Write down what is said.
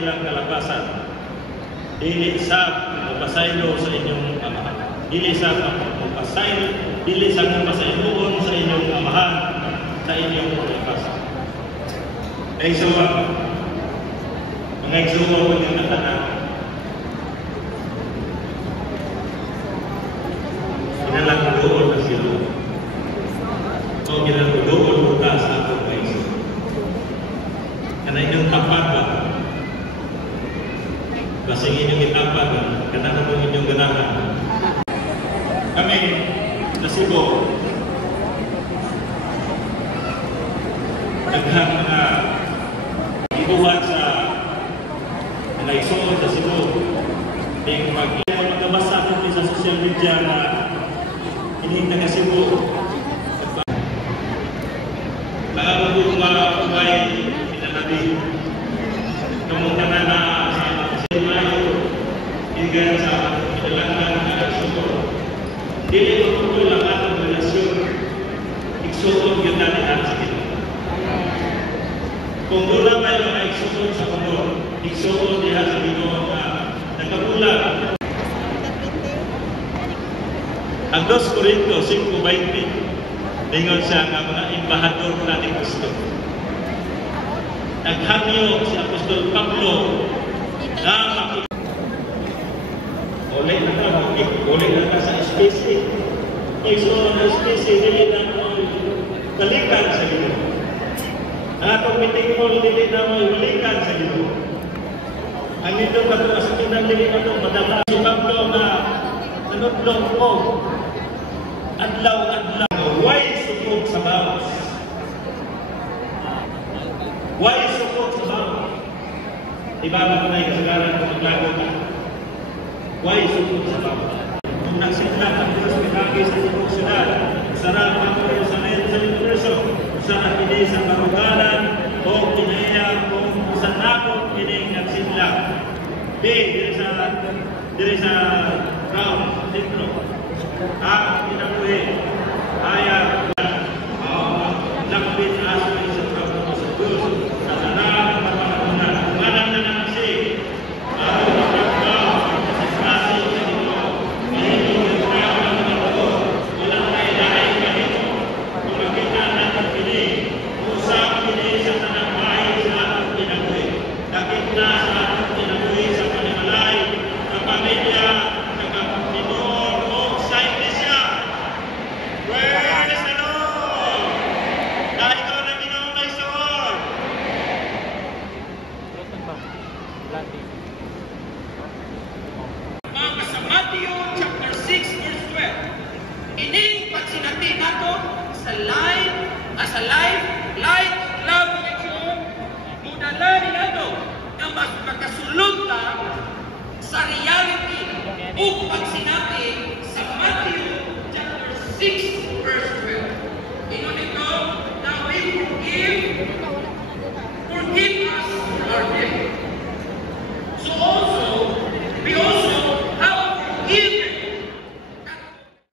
ilang kalakasan. Dili sa mapasaylo sa inyong amahan. Dili sa mapasayloon sa inyong amahan sa inyong kalakasan. Ay suwa. Mga igsuwa ko yung natanan. Ginalagdoon na sila. O ginalagdoon buka sa akong país. Kana inyong tapat ba? Kasi inyong itapat ba? Kana mo inyong ganahan. Kami, nasibo, daghang mga ibuhat sa nalaisuon sa Cebu. Ding magkabasa natin sa social media na ining taga Cebu. Nakakabog may pinanabi. Kamuntanan na sa Mayo, hingga sa pinalakan na Cebu. Dili ko ito lang ang relasyon. Iksuon yun natin ang sakit. Kung doon tayo mga iksuon sa kumor, iksuon diha sa Ginoo na nagkabulan. Ang 2 Corintios 5:20, lingon siya nga mga embahador na ni Kristo. Naghamyo si Apostol Pablo na uli na sa SPC. Iksuon ng SPC, dili na balikan sa Ginoo. Ang atong meeting hall, dili na balikan sa Ginoo. Ang ito katulasakinan dili na ito madama. Sumabdo na nanudlong ko adlaw-adlaw. Why sukot sa bawas? Why sukot sa bawas? Diba ba na yung kasagaran kung maglago ka? Why sukot sa bawas? Kung nagsimlat ang Diyos pinagis sa ibang syudad, sarap ang Diyos sa universo, saan ini sa karugalan o kinaya kung saan nakot ini nagsimlat. B. Diri sa ground, sentro. Ang pinabuhi ay lakbit aso sa pagkakas sa Diyos sa tanang pagkakakunan. Manang na nagsig ang pagkakaw sa kasi sa Ginoo. Hindi yung trabaho ng Ginoo. Walang kailangan ganito. Kung makita natin pili, usap pili sa tanang bahay sa atong pinabuhi. Dakit na sa atong pinabuhi sa panimalay, sa pamilya, sa kapatidor, o sa iglesia. Praise the Lord! Dahil ko na Ginoo may soon. Mga sa Matthew chapter 6 verse 12. Ining pagsinati nato sa life, light, love, connection, mudala ni nato na mas makasulunta sa reality upang